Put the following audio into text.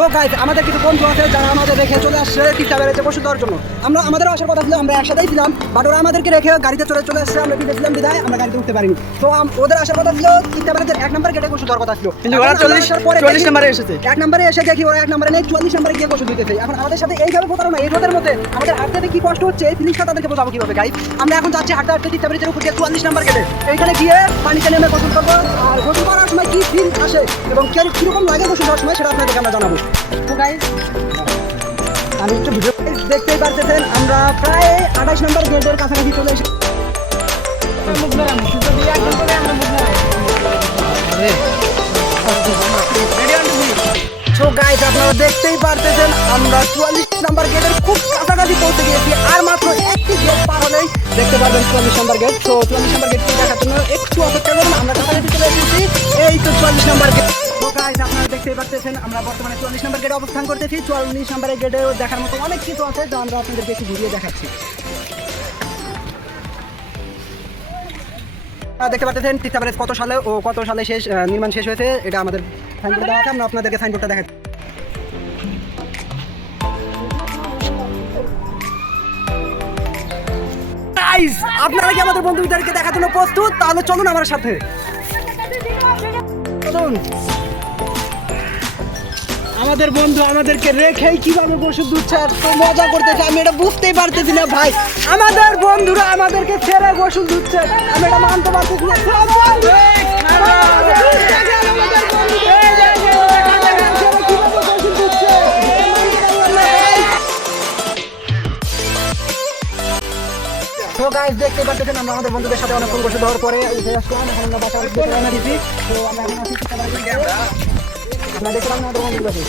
So guys আমাদের কিছু বন্ধু আছে যারা আমাদের রেখে চলে আসছে টিকটাবের বসে দেওয়ার জন্য। আমাদেরও আসার কথা ছিল, আমরা একসাথেই ছিলাম, বাট ওরা আমাদেরকে রেখে গাড়িতে চলে আসছে। আমরা বিদেছিলাম বিদায় আমরা গাড়িতে উঠতে পারিনি। তো ওদের আসার কথা ছিল টিকটাবের 1 নম্বর গেটে বসে দেওয়ার কথা ছিল, কিন্তু ওরা 40 নম্বরে এসেছে। 1 নম্বরে এসে দেখি ওরা 1 নম্বরে নেই, 44 নম্বরে গিয়ে বসে দিতেছে। এখন আমাদের সাথে এইভাবে প্রতারণা, এই রোদের মধ্যে আমাদের হাঁটতে কি কষ্ট হচ্ছে, এই ফিলিংসটা তাদেরকে বোঝাবো কিভাবে গাইস। আমরা এখন যাচ্ছি হাঁটতে টিকটাবের উপর দিয়ে 44 নম্বর গেটে, এইখানে গিয়ে পানিতে নেমে গোসল করবো। আর গোসল করার সময় কি ফিল আসে এবং কিরকম লাগে গোসল করার সময় সেটা আপনাদেরকে আমরা জানাবো। তো গাইস আমি একটু ভিডিও দেখতেই পারতেছেন আমরা প্রায় 28 নম্বর গেটের কাছাকাছি চলে এসেছি। সো গাইস আপনারা দেখতেই পারতেছেন আমরা 44 নম্বর গেটের খুব কাছাকাছি পৌঁছে গিয়েছি। আর মাত্র একটি গেট পার হলেই দেখতে পারবেন 44 নম্বর গেট। তো 44 নম্বর গেটটি দেখার জন্য একটু অপেক্ষা করুন, আমরা কাছাকাছি চলে এসেছি। এই তো 44 নম্বর গেট। তো গাইস আপনারা দেখতেই পাচ্ছেন আমরা বর্তমানে 44 নম্বর গেটে অবস্থান করতেছি। 44 নম্বরের গেটে দেখার মতো অনেক কিছু আছে যা আমরা আপনাদেরকে একটু ঘুরিয়ে দেখাচ্ছি। দেখতে পাচ্ছেন টিকটাবের কত সালে ও কত সালে নির্মাণ শেষ হয়েছে, এটা আমাদের সাইনবোর্ড দেওয়া আছে। আমরা আপনাদেরকে সাইনবোর্ডটা দেখাচ্ছি। গাইস আপনারা কি আমাদের বন্ধুদেরকে দেখার জন্য প্রস্তুত? তাহলে চলুন আমার সাথে, চলুন। আমাদের বন্ধু আমাদেরকে রেখেই কিভাবে বসে দুধছে এত মজা করতেছে, আমি এটা বুঝতেই পারতেছি না ভাই। আমাদের বন্ধুরা আমাদেরকে ছেড়ে গোসল দিচ্ছে, আমি এটা মানতে পারতেছি না। তো গাইস দেখতে পাচ্ছেন আমরা আমাদের বন্ধুদের সাথে অনেকক্ষণ বসে দেওয়ার পরে উঠে আসলাম। এখন আমরা বাসায় রওনা দিয়েছি। তো আমরা এখন আছি, আপনারা দেখতে পাবেন আমাদের বন্ধুদের।